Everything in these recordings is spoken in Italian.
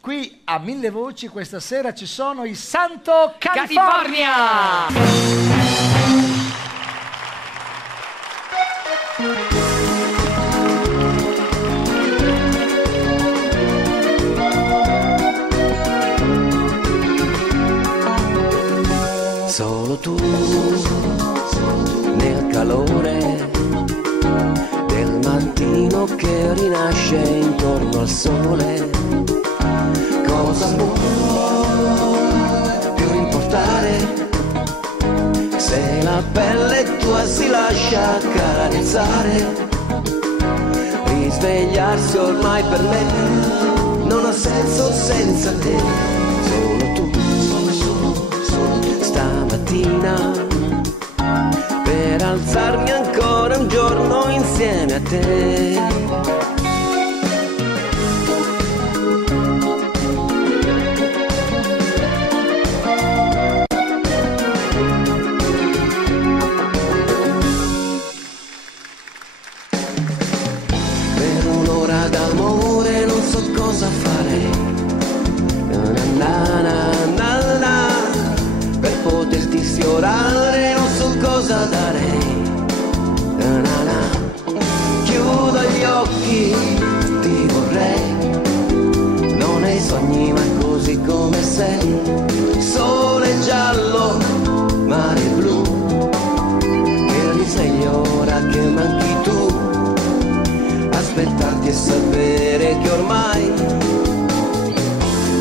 Qui a Mille Voci questa sera ci sono i Santo California! Solo tu nel calore del mattino che rinasce intorno al sole. Cosa può più importare se la pelle tua si lascia accarezzare? Risvegliarsi ormai per me non ha senso senza te. Solo tu stamattina per alzarmi ancora un giorno insieme a te. Cosa fare per poterti sfiorare, non so cosa dare. Chiudo gli occhi, ti vorrei, non hai sogni ma così come sei. Sole giallo, mare blu, che risveglio ora che manchi tu. Aspettarti e sapere che ormai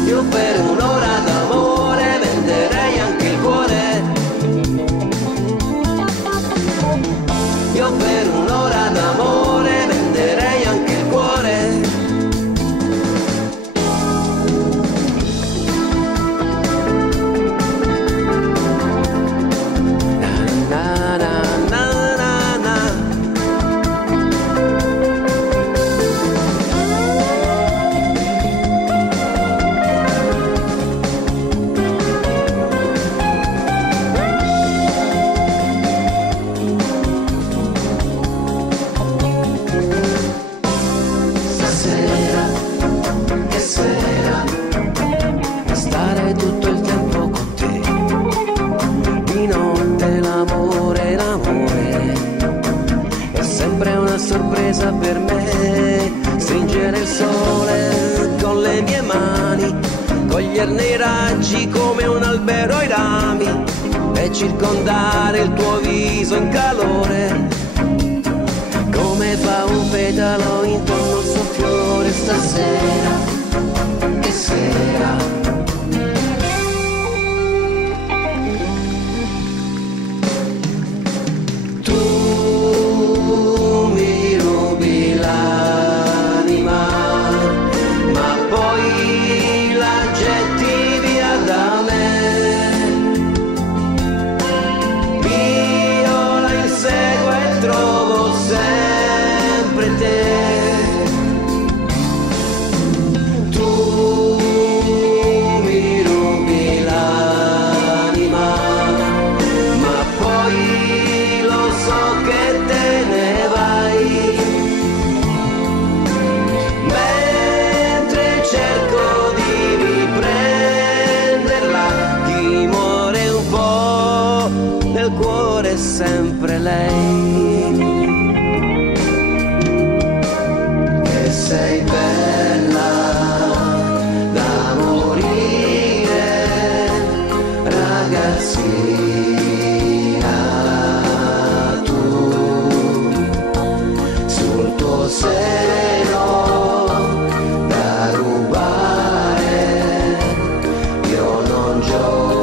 io per un'ora d'amore venderei anche il cuore. Io per un'ora d'amore venderei anche il cuore. Na, na, na, na, na, na. Sorpresa per me, stringere il sole con le mie mani, coglierne i raggi come un albero ai rami e circondare il tuo viso in calore, come fa un petalo intorno al suo fiore. Stasera, che sera, sempre lei, che sei bella da morire, ragazzina, tu sul tuo seno da rubare, io non gioco.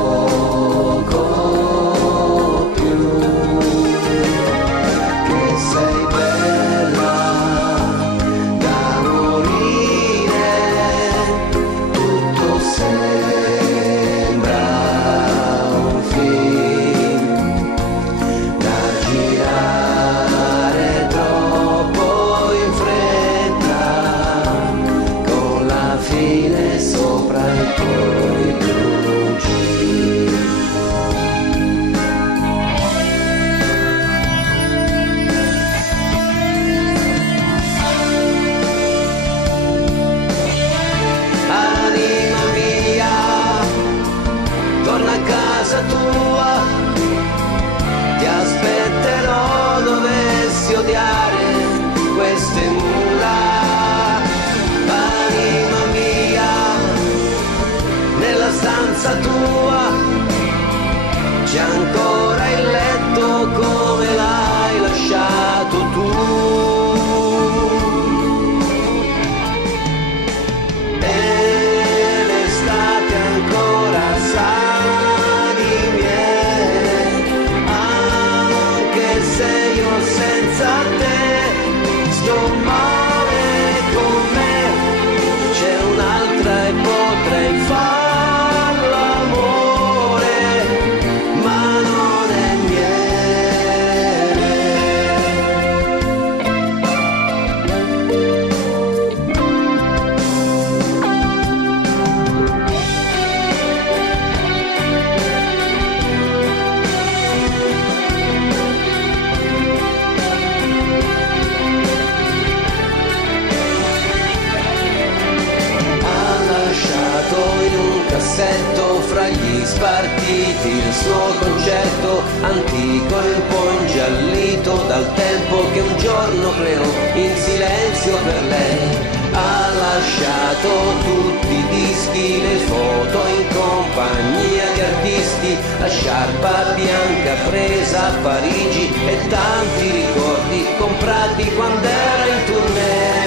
sento fra gli spartiti il suo concerto antico e un po' ingiallito dal tempo che un giorno creò in silenzio per lei. Ha lasciato tutti i dischi, le foto in compagnia di artisti, la sciarpa bianca presa a Parigi e tanti ricordi comprati quando era in tournée.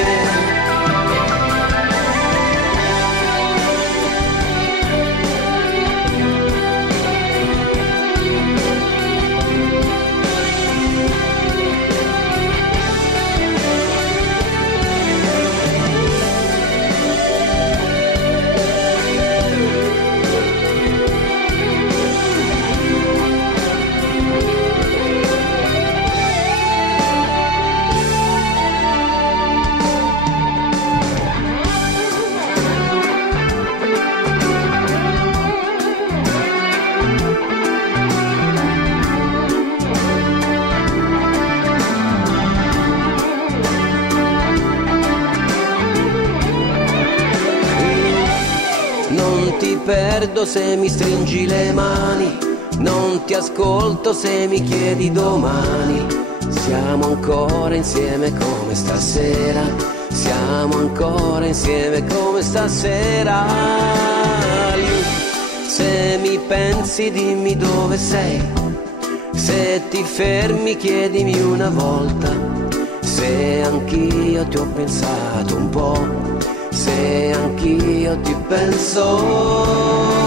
Perdo se mi stringi le mani, non ti ascolto se mi chiedi domani. Siamo ancora insieme come stasera, siamo ancora insieme come stasera. Se mi pensi dimmi dove sei, se ti fermi chiedimi una volta, se anch'io ti ho pensato un po', se anch'io ti penso.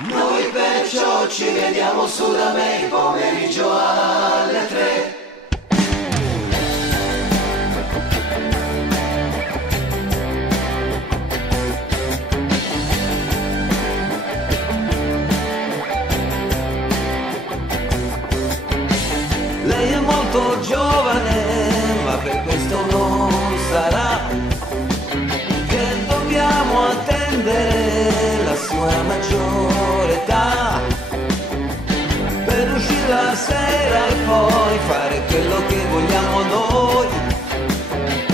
Noi perciò ci vediamo su da me il pomeriggio alle 3. Lei è molto giovane, ma per questo non sarà che dobbiamo attendere la sua maggiore età per uscire la sera e poi fare quello che vogliamo noi.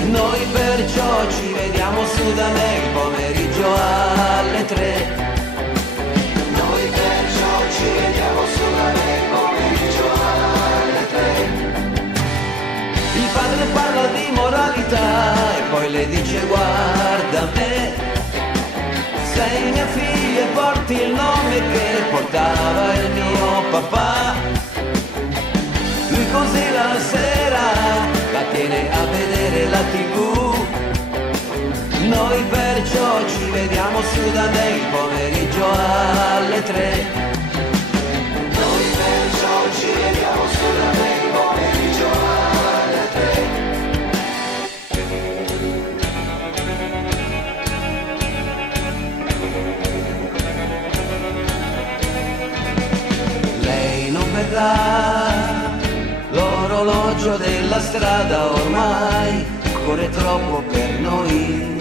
Noi perciò ci vediamo su da me il pomeriggio alle 3. Noi perciò ci vediamo su da me il pomeriggio alle 3. Il padre parla di moralità e poi le dice guarda me, sei mia figlia e porti il nome che portava il mio papà. Lui così la sera la tiene a vedere la TV. Noi perciò ci vediamo su da me il pomeriggio alle 3. Noi perciò ci vediamo su da me il pomeriggio alle 3. Lei non vedrà l'orologio della strada, ormai corre troppo per noi.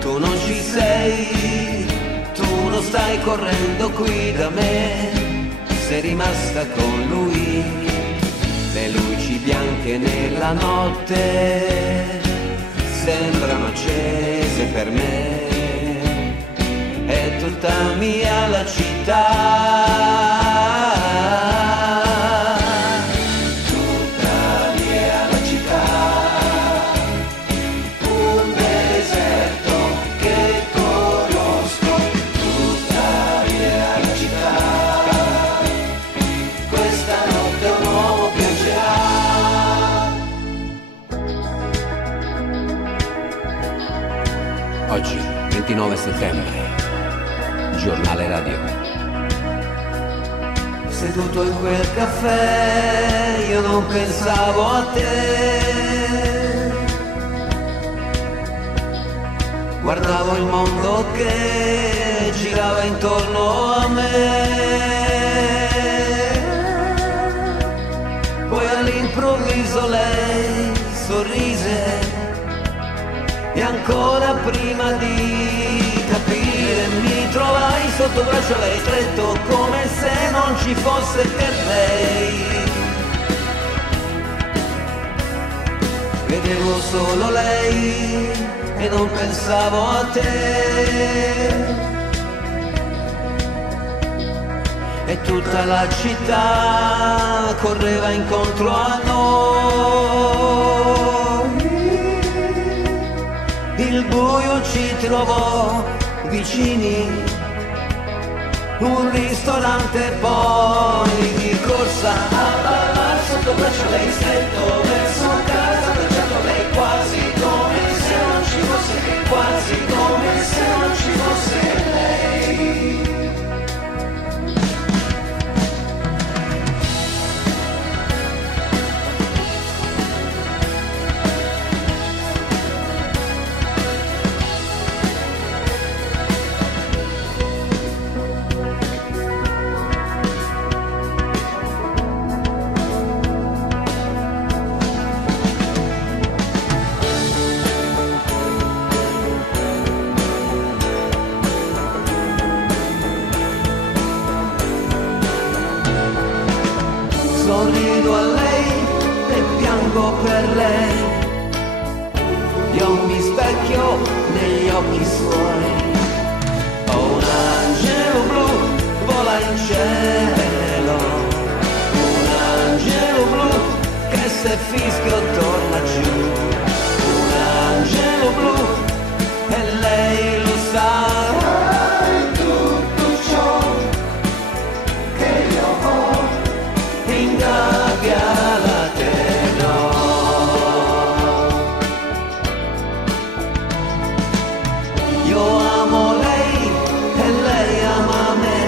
Tu non ci sei, tu non stai correndo qui da me, sei rimasta con lui. Le luci bianche nella notte sembrano accese per me, è tutta mia la città. Oggi, 29 settembre, giornale radio. seduto in quel caffè, io non pensavo a te. Guardavo il mondo che girava intorno a me. Poi all'improvviso lei sorrise e ancora prima di capire mi trovai sotto braccio a lei stretto come se non ci fosse per lei. Vedevo solo lei e non pensavo a te. E tutta la città correva incontro a noi. Il buio ci trovò vicini, un ristorante poi di corsa a ballare sotto braccio lei stretto verso casa, abbracciato lei quasi come se non ci fosse, quasi come se non ci fosse lei. Sorrido a lei e piango per lei, io mi specchio negli occhi suoi. Ho un angelo blu, vola in cielo, un angelo blu che se fischio torna giù. Un angelo blu e lei lo sa. Io amo lei e lei ama me,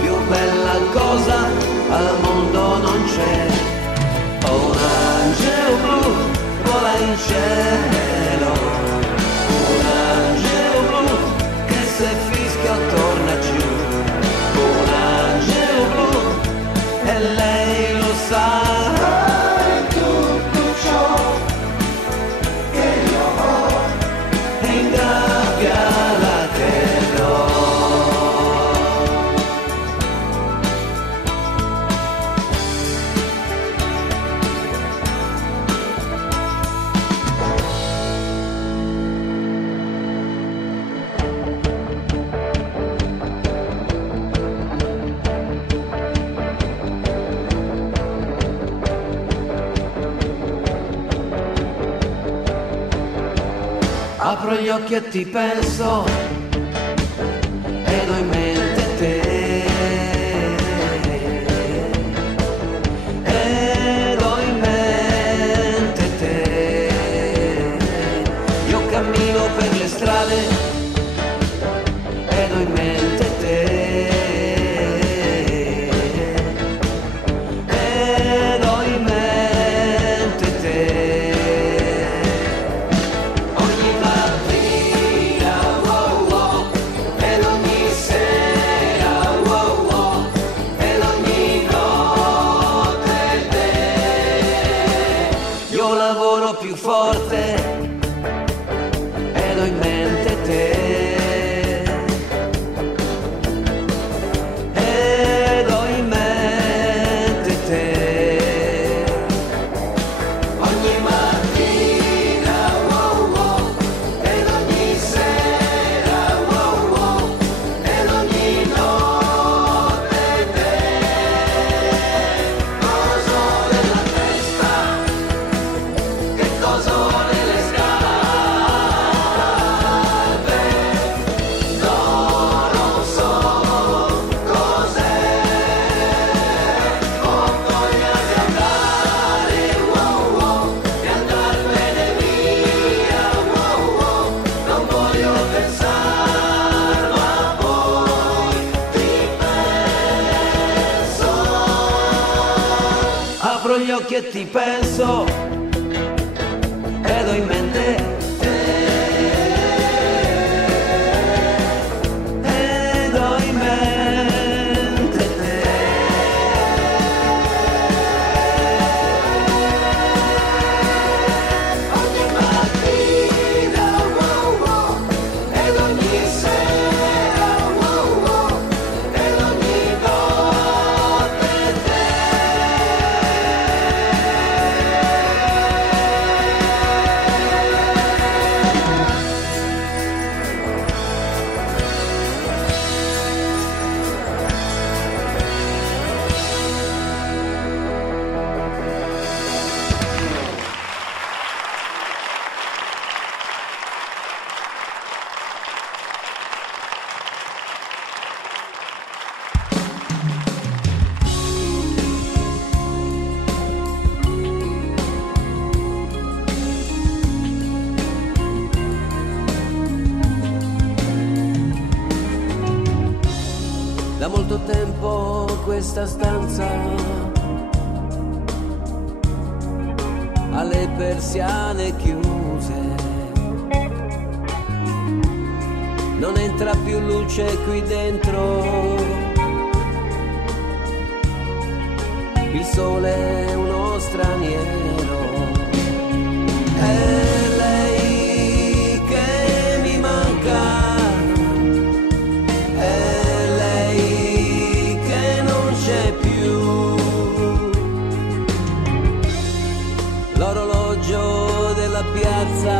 più bella cosa al mondo non c'è. Ho un angelo blu, vola in cielo, un angelo blu che se fischia torna giù. Un angelo blu e lei lo sa. Apro gli occhi e ti penso ed ho in mente te. Ed ho in mente te. Io cammino per le strade ed ho in mente te. Ed ho in mente te. Io lavoro più forte ed ho in mente te. che ti penso ed ho in mente ed ho in mente te. Ogni mattina, wow, wow, ed ogni sera, wow, wow, ed ogni notte te. Da molto tempo questa stanza ha le persiane chiuse, non entra più luce qui dentro, il sole è uno straniero. È lei che mi manca, è lei che non c'è più. L'orologio della piazza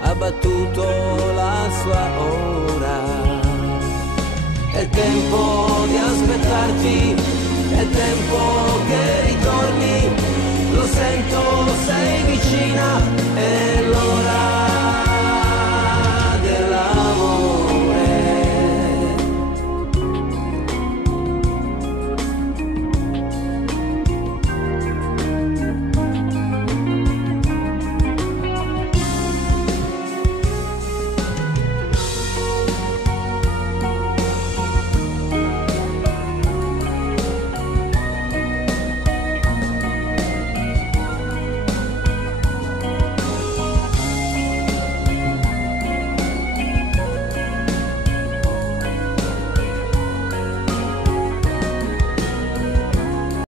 ha battuto la sua ora. È tempo di aspettarti, è tempo che ritorni, lo sento, sei vicina, è l'ora